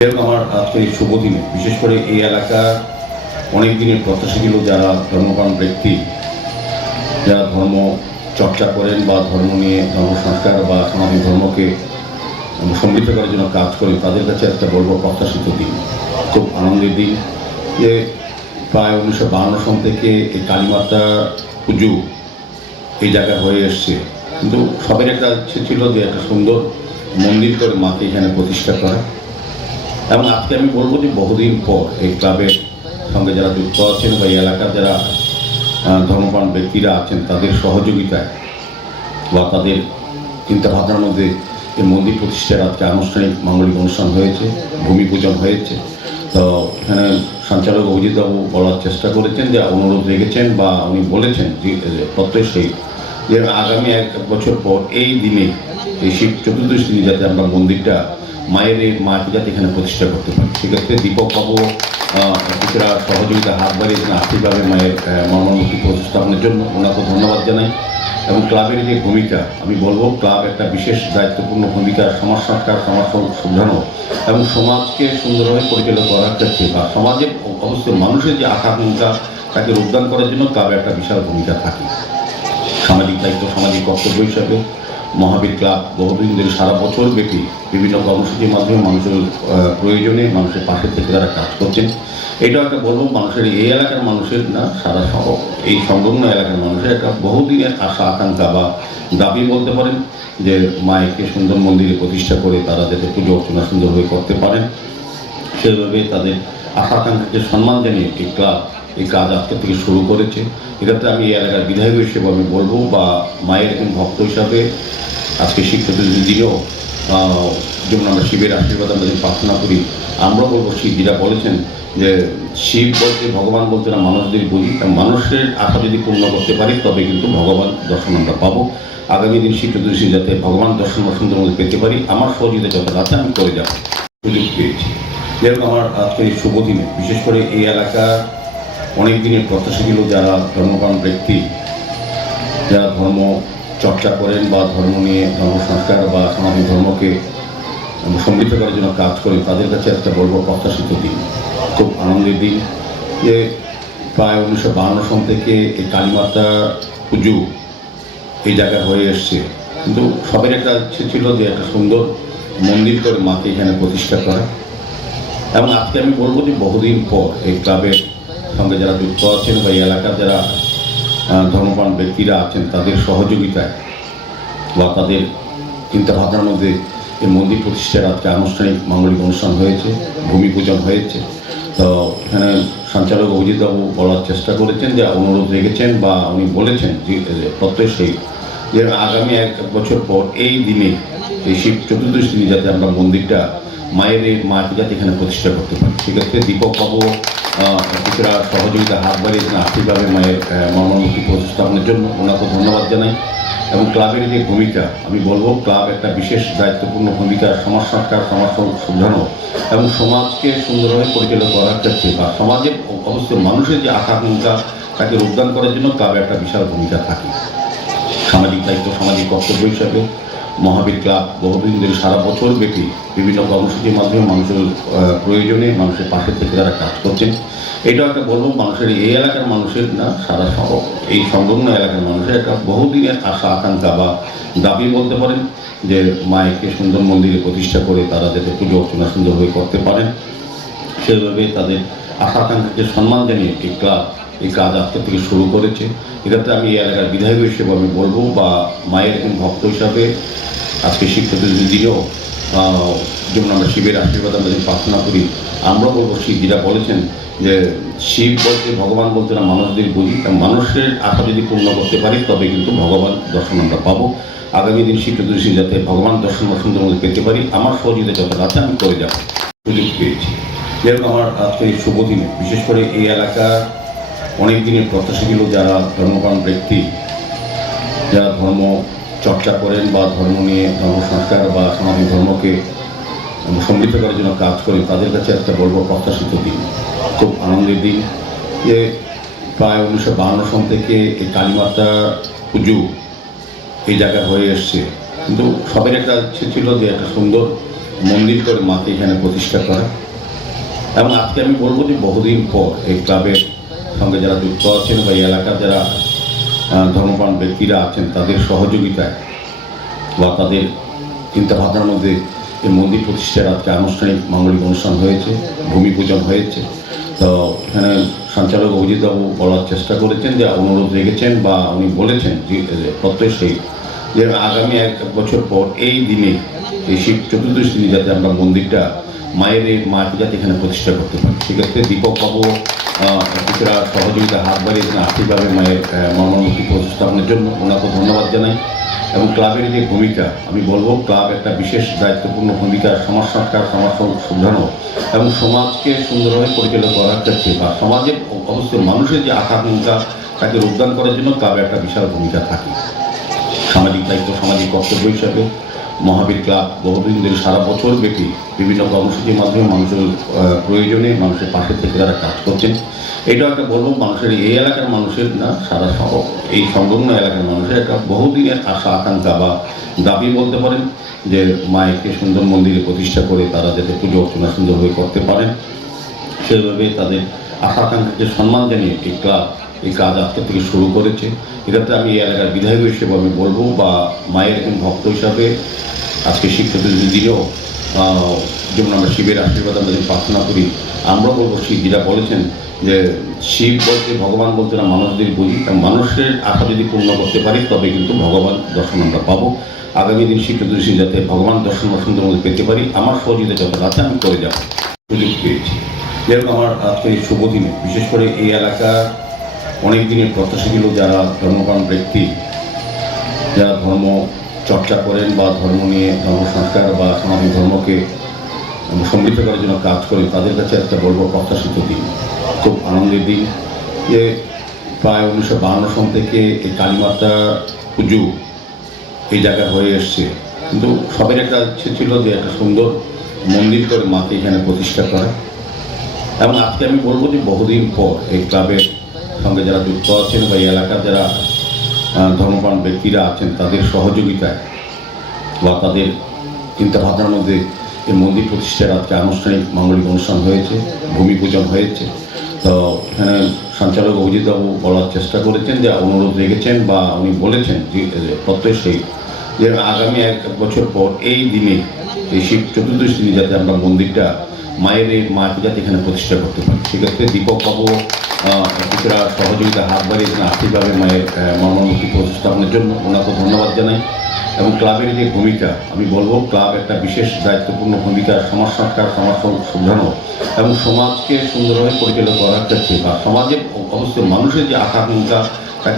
আমার আজকের এই শুভ দিনে, বিশেষ করে এই এলাকার অনেক দিনের প্রত্যাশা ছিল যারা ধর্মপ্রাণ ব্যক্তি, যারা ধর্ম চর্চা করেন বা ধর্ম নিয়ে ধর্ম সংস্কার বা সামাজিক ধর্মকে সমৃদ্ধ করার জন্য কাজ করেন, তাদের কাছে একটা বলব প্রত্যাশিত দিন। খুব আনন্দের দিন। যে প্রায় উনিশশো বাহান্ন সন থেকে এই কালীমাতা পুজো এই জায়গায় হয়ে এসছে। কিন্তু সবের একটা ছিল যে একটা সুন্দর মন্দির করে মাকে এখানে প্রতিষ্ঠা করা। এবং আজকে আমি বলব যে বহুদিন পর এই ক্লাবের সঙ্গে যারা যুক্ত আছেন বা এই এলাকার যারা ধর্মপ্রাণ ব্যক্তিরা আছেন, তাদের সহযোগিতায় বা তাদের চিন্তা ভাবনার মধ্যে এই মন্দির প্রতিষ্ঠার আজকে আনুষ্ঠানিক মাঙ্গলিক অনুষ্ঠান হয়েছে, ভূমি পূজন হয়েছে। তো এখানে সঞ্চালক অভিজিৎবাবু বলার চেষ্টা করেছেন যে অনুরোধ রেখেছেন বা উনি বলেছেন যে প্রত্যয় সেই, যে আগামী এক বছর পর এই দিনে এই শিব চতুর্দশী দিনে যাতে আমরা মন্দিরটা মায়ের মাকে যাতে এখানে প্রতিষ্ঠা করতে পারি। সেক্ষেত্রে দীপক বাবু আহ, কিছুটা সহযোগিতা হাত বাড়িয়েছেন আর্থিকভাবে মায়ের মর্মমূর্তি প্রতিস্থাপনের জন্য ওনাকে ধন্যবাদ জানাই। এবং ক্লাবের যে ভূমিকা আমি বলব ক্লাব একটা বিশেষ দায়িত্বপূর্ণ ভূমিকা সমাজ সংস্কার সমাজ শুধরানো এবং সমাজকে সুন্দরভাবে পরিচালিত করার ক্ষেত্রে বা সমাজের অবশ্যই মানুষের যে আকাঙ্ক্ষা তাকে রূপদান করার জন্য ক্লাবের একটা বিশাল ভূমিকা থাকে। সামাজিক দায়িত্ব সামাজিক কর্তব্য হিসাবে। মহাবীর ক্লাব বহুদিন ধরে সারা বছর ব্যাপী বিভিন্ন কর্মসূচির মাধ্যমে মানুষের প্রয়োজনে মানুষের পাশে থেকে তারা কাজ করছেন। এটা একটা বলব, মানুষের এই এলাকার মানুষের না, সারা এই সংলগ্ন এলাকার মানুষের একটা বহুদিনের আশা, আকাঙ্ক্ষা বা দাবি বলতে পারেন যে মায়েকে সুন্দর মন্দিরে প্রতিষ্ঠা করে তারা যাতে পুজো অর্চনা সুন্দরভাবে করতে পারেন। সেভাবে তাদের আশা, আকাঙ্ক্ষাকে সম্মান জানিয়ে এই ক্লাব, এই কাজ আজকে থেকে শুরু করেছে। এটাতে আমি এই এলাকার বিধায়ক হিসেবে আমি বলব বা মায়ের একজন ভক্ত হিসাবে আজকে শিক্ষিত দিনেও যেমন আমরা শিবের আশীর্বাদ আমরা যদি প্রার্থনা করি আমরা বলব শিব যেটা বলেছেন যে শিব বলতে ভগবান বলতে না মানুষদের বলি মানুষের আশা যদি পূর্ণ করতে পারি, তবে কিন্তু ভগবান দর্শন আমরা পাবো। আগামী দিন শিব চতুর্দশী যাতে ভগবান দর্শন সুন্দর মধ্যে পেতে পারি, আমার সহযোগিতা যতটা আছে আমি করে যাব। সুযোগ পেয়েছি। যেরকম আমার আজকের এই শুভ দিনে, বিশেষ করে এই এলাকার অনেক দিনের প্রত্যাশা ছিল যারা ধর্মপ্রাণ ব্যক্তি, যারা ধর্ম চর্চা করেন বা ধর্ম নিয়ে ধর্ম সংস্কার বা সামাজিক ধর্মকে সমৃদ্ধ করার জন্য কাজ করেন, তাদের কাছে একটা বলব প্রত্যাশিত দিন। খুব আনন্দের দিন। যে প্রায় উনিশশো বাহান্ন সন থেকে এই কালীমাতা পুজো এই জায়গায় হয়ে এসছে। কিন্তু সবের একটা ইচ্ছে ছিল যে একটা সুন্দর মন্দির করে মাকে এখানে প্রতিষ্ঠা করা। এবং আজকে আমি বলব যে বহুদিন পর এই ক্লাবের সঙ্গে যারা যুক্ত আছেন বা এই এলাকার যারা ধর্মপ্রাণ ব্যক্তিরা আছেন তাদের সহযোগিতায় বা তাদের চিন্তা ভাবনার মধ্যে এই মন্দির প্রতিষ্ঠার আজকে আনুষ্ঠানিক মাঙ্গলিক অনুষ্ঠান হয়েছে ভূমি পূজন হয়েছে। তো এখানে সঞ্চালক অভিজিৎবাবু বলার চেষ্টা করেছেন যে অনুরোধ রেখেছেন বা উনি বলেছেন যে প্রত্যয় সেই যে আগামী এক বছর পর এই দিনে এই শিব চতুর্দশী দিনে যাতে আমরা মন্দিরটা মায়ের এই যাতে এখানে প্রতিষ্ঠা করতে পারি। সেক্ষেত্রে দীপক বাবু আহ, কিছুটা সহযোগিতা হাত বাড়িয়েছেন আর্থিকভাবে মায়ের আহ, মর্মমূর্তি প্রতিস্থাপনের জন্য ওনাকে ধন্যবাদ জানাই। এবং ক্লাবের যে ভূমিকা আমি বলব ক্লাব একটা বিশেষ দায়িত্বপূর্ণ ভূমিকা সমাজ সংস্কার সমাজ শুধরানো এবং সমাজকে সুন্দরভাবে পরিচালিত করার ক্ষেত্রে বা সমাজের অবশ্যই মানুষের যে আকাঙ্ক্ষা তাকে রূপদান করার জন্য ক্লাবের একটা বিশাল ভূমিকা থাকে। সামাজিক দায়িত্ব সামাজিক কর্তব্য হিসাবে মহাবীর ক্লাব বহুদিন ধরে সারা বছর ব্যাপী বিভিন্ন কর্মসূচির মাধ্যমে মানুষের প্রয়োজনে মানুষের পাশে থেকে তারা কাজ করছেন। এটা একটা বলব মানুষের, এই এলাকার মানুষের না, সারা এই সংলগ্ন এলাকার মানুষের একটা বহুদিনের আশা, আকাঙ্ক্ষা বা দাবি বলতে পারেন যে মায়েকে সুন্দর মন্দিরে প্রতিষ্ঠা করে তারা যাতে পুজো অর্চনা সুন্দরভাবে করতে পারেন। সেভাবে তাদের আশা আকাঙ্ক্ষাকে সম্মান জানিয়ে এই ক্লাব এই কাজ আজকে থেকে শুরু করেছে। এটাতে আমি এলাকার বিধায়ক হিসেবে আমি বলব বা মায়ের একজন ভক্ত হিসাবে আজকে শিক্ষিত দিনেও যেমন আমরা শিবের আশীর্বাদ আমরা যদি প্রার্থনা করি আমরা বলব শিব, যেটা বলেছেন যে শিব বলতে, ভগবান বলতে না মানুষদের বুঝি। মানুষের আশা যদি পূর্ণ করতে পারি, তবে কিন্তু ভগবান দর্শন আমরা পাবো। আগামী দিন চতুর্দশী যাতে ভগবান দর্শন সুন্দর মধ্যে পেতে পারি, আমার সহযোগিতা যতটা আছে, আমি করে যাব। সুযোগ পেয়েছি। যেরকম আমার আজকের এই শুভ দিনে, বিশেষ করে এই এলাকার অনেক দিনের প্রত্যাশা ছিল যারা ধর্মপ্রাণ ব্যক্তি, যারা ধর্ম চর্চা করেন বা ধর্ম নিয়ে ধর্ম সংস্কার বা সামাজিক ধর্মকে সমৃদ্ধ করার জন্য কাজ করেন, তাদের কাছে একটা বলব প্রত্যাশিত দিন। খুব আনন্দের দিন। যে প্রায় উনিশশো বাহান্ন সন থেকে এই কালীমাতা পুজো এই জায়গা হয়ে এসছে। কিন্তু সবের একটা ইচ্ছে ছিল যে একটা সুন্দর মন্দির করে মাকে এখানে প্রতিষ্ঠা করা। এবং আজকে আমি বলব যে বহুদিন পর এই ক্লাবের সঙ্গে যারা যুক্ত আছেন বা এই এলাকার যারা ধর্মপ্রাণ ব্যক্তিরা আছেন, তাদের সহযোগিতায় বা তাদের চিন্তাভাবনার মধ্যে এই মন্দির প্রতিষ্ঠার আজকে আনুষ্ঠানিক মাঙ্গলিক অনুষ্ঠান হয়েছে, ভূমি পূজন হয়েছে। তো এখানে সঞ্চালক অভিজিৎবাবু বলার চেষ্টা করেছেন যে অনুরোধ রেখেছেন বা উনি বলেছেন যে প্রত্যয় সেই যে আগামী এক বছর পর এই দিনে এই শিব চতুর্দশ দিনে যাতে আমরা মন্দিরটা মায়ের এই মাকে যাতে এখানে প্রতিষ্ঠা করতে পারি সেক্ষেত্রে দীপক বাবু আহ, কিছুটা সহযোগিতা হাত বাড়িয়েছেন আর্থিকভাবে মায়ের মর্মমূর্তি প্রতিস্থাপনের জন্য ওনাকে ধন্যবাদ জানাই। এবং ক্লাবের যে ভূমিকা আমি বলব ক্লাব একটা বিশেষ দায়িত্বপূর্ণ ভূমিকা সমাজ সংস্কার সমাজ শুধরানো এবং সমাজকে সুন্দরভাবে পরিচালনা করার ক্ষেত্রে বা সমাজের অবশ্যই মানুষের যে আকাঙ্ক্ষা তাকে রূপদান করার জন্য ক্লাবে একটা বিশাল ভূমিকা থাকে। সামাজিক দায়িত্ব, সামাজিক কর্তব্য হিসাবে মহাবীর ক্লাব বহুদিন ধরে সারা বছর ব্যাপী বিভিন্ন কর্মসূচির মাধ্যমে মানুষের প্রয়োজনে মানুষের পাশে থেকে তারা কাজ করছেন। এটাও একটা বলব মানুষের, এই এলাকার মানুষের না, সারা এই সংলগ্ন এলাকার মানুষের একটা বহুদিনের আশা, আকাঙ্ক্ষা বা দাবি বলতে পারেন যে মায়েকে সুন্দর মন্দিরে প্রতিষ্ঠা করে তারা যাতে পুজো অর্চনা সুন্দরভাবে করতে পারেন। সেভাবে তাদের আশা, আকাঙ্ক্ষাকে সম্মান জানিয়ে এই ক্লাব এই কাজ আজকে থেকে শুরু করেছে। এটাতে আমি এই এলাকার বিধায়ক হিসেবে আমি বলব বা মায়ের একজন ভক্ত হিসাবে আজকে শিক্ষিত দিনেও যেমন আমরা শিবের আশীর্বাদ আমরা যদি প্রার্থনা করি, আমরা বলব শিব যেটা বলেছেন যে শিব বলতে ভগবান বলতে না মানুষদের বুঝি। মানুষের আশা যদি পূর্ণ করতে পারি, তবে কিন্তু ভগবান দর্শন আমরা পাবো। আগামী দিন চতুর্দশী যাতে ভগবান দর্শন বা সুন্দর মধ্যে পেতে পারি, আমার সহযোগিতা যত আছে আমি করে যাব। সুযোগ পেয়েছি। যেরকম আমার আজকে শুভ দিনে, বিশেষ করে এই এলাকার অনেক দিনের প্রত্যাশা ছিল যারা ধর্মপ্রাণ ব্যক্তি, যারা ধর্ম চর্চা করেন বা ধর্ম নিয়ে ধর্ম সংস্কার বা সামাজিক ধর্মকে সমৃদ্ধ করার জন্য কাজ করেন, তাদের কাছে একটা বলব প্রত্যাশিত দিন। খুব আনন্দের দিন। যে প্রায় উনিশশো বাহান্ন সন থেকে এই কালীমাতা পুজো এই জায়গায় হয়ে এসছে। কিন্তু সবের একটা ইচ্ছে ছিল যে একটা সুন্দর মন্দির করে মাকে এখানে প্রতিষ্ঠা করা। এবং আজকে আমি বলব যে বহুদিন পর এই ক্লাবের সঙ্গে যারা যুক্ত আছেন বা এই এলাকার যারা ধর্মপ্রাণ ব্যক্তিরা আছেন, তাদের সহযোগিতায় বা তাদের চিন্তাভাবনার মধ্যে এই মন্দির প্রতিষ্ঠার আজকে আনুষ্ঠানিক মাঙ্গলিক অনুষ্ঠান হয়েছে, ভূমি পূজন হয়েছে। তো এখানে সঞ্চালক অভিজিৎবাবু বলার চেষ্টা করেছেন যে অনুরোধ রেখেছেন বা উনি বলেছেন যে যে আগামী এক বছর পর এই দিনে এই শিব চতুর্দশ দিনে যাতে আমরা মন্দিরটা মায়ের এই মাকে যাতে এখানে প্রতিষ্ঠা করতে পারি। সেক্ষেত্রে দীপক কিছুটা সহযোগিতা হাত বাড়িয়েছেন আর্থিকভাবে মায়ের মর্মমুখী প্রতিস্থাপনের জন্য ওনাকে ধন্যবাদ জানাই। এবং ক্লাবের যে ভূমিকা, আমি বলব, ক্লাব একটা বিশেষ দায়িত্বপূর্ণ ভূমিকা, সমাজ সংস্কার, সমাজ শুধরানো এবং সমাজকে সুন্দরভাবে পরিচালিত করার ক্ষেত্রে বা সমাজের অবশ্যই মানুষের যে আকাঙ্ক্ষা